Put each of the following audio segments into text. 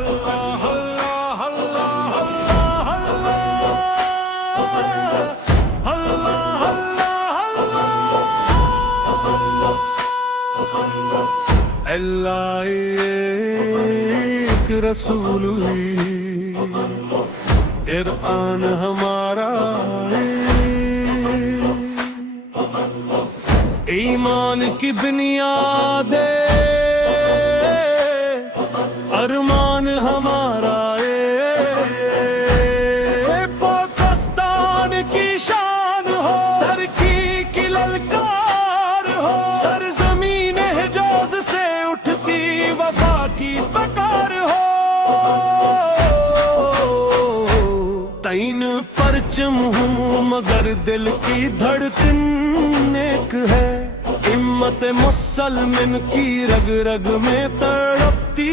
اللہ اللہ اللہ اللہ اللہ اللہ اللہ ایک رسول ہوئی قرآن ہمارا ایمان کی بنیاد ارمان ہمارا پاکستان کی شان ہو ترقی کی للکار ہو سرزمین حجاز سے اٹھتی وفا کی پکار ہو تین پرچم ہوں مگر دل کی دھڑکن ایک ہے امت مسلم کی رگ رگ میں تڑپتی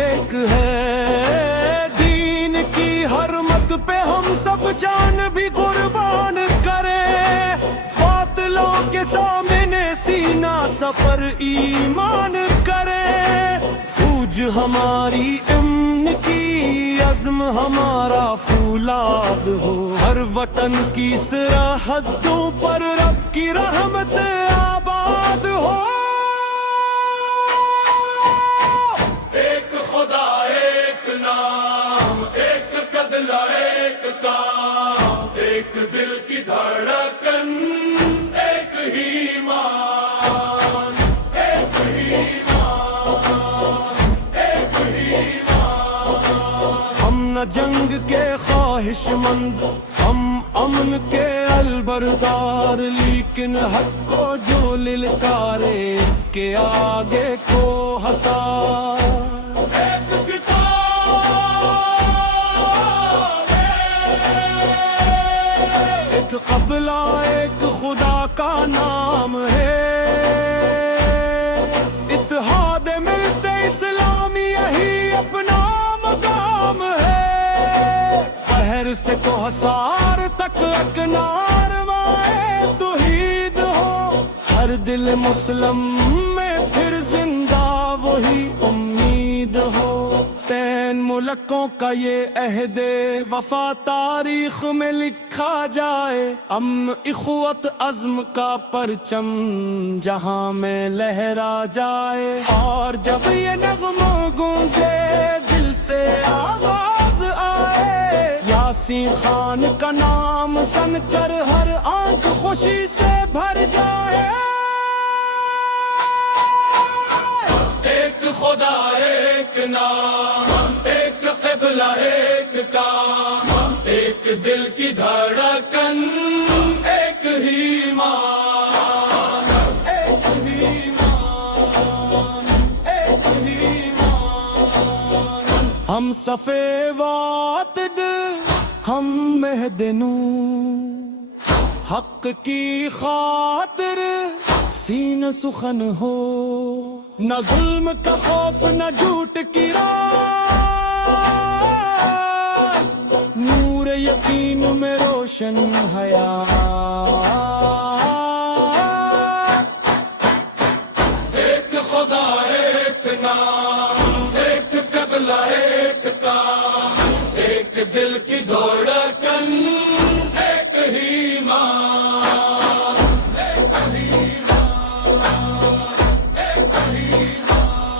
ایک ہے دین کی حرمت پہ ہم سب جان بھی قربان کریں باطلوں کے سامنے سینہ سفر ایمان کریں فوج ہماری امن کی عزم ہمارا فولاد ہو ہر وطن کی سرحدوں پر رب کی رحمت آباد ہو ایک خدا ایک نام ایک قبلہ ایک کام ایک دل کی دھڑکن ایک ہی ایمان ایک ہی ایمان ایک ہی ایمان ہم نہ جنگ کے خواہش مند ہم امن کے البردار لیکن حق کو جو للکارے اس کے آگے کو ہسار ایک کتاب ایک قبلہ ایک خدا کا نام ہے اتحاد ملت اسلامی یہی اپنا مقام ہے قہر سے کوہسار تک اکنار مائے توحید ہو ہر دل مسلم میں پھر زندہ وہی امید ہو تین ملکوں کا یہ عہد وفا تاریخ میں لکھا جائے امن اخوت عزم کا پرچم جہاں میں لہرا جائے اور جب یہ نغمہ گونجے دل سے آواز آئے یاسین خان کا نام سن کر ہر آنکھ خوشی سے بھر جائے ایک خدا ایک نام ایک قبلہ ایک کام ایک دل کی دھڑکن ایک ہی ایمان ایک ہی ایمان ایک ہی ایمان ہم صفے واتد ہم مہدنو حق کی خاطر سین سخن ہو نہ ظلم کا خوف نہ جھوٹ کی رات نور یقین میں روشن حیات ایک خدا ایک نام ایک قبلہ ایک کام ایک دل کی دھڑکن ایک ہی ایمان ایک ہی ایمان ایک ہی ایمان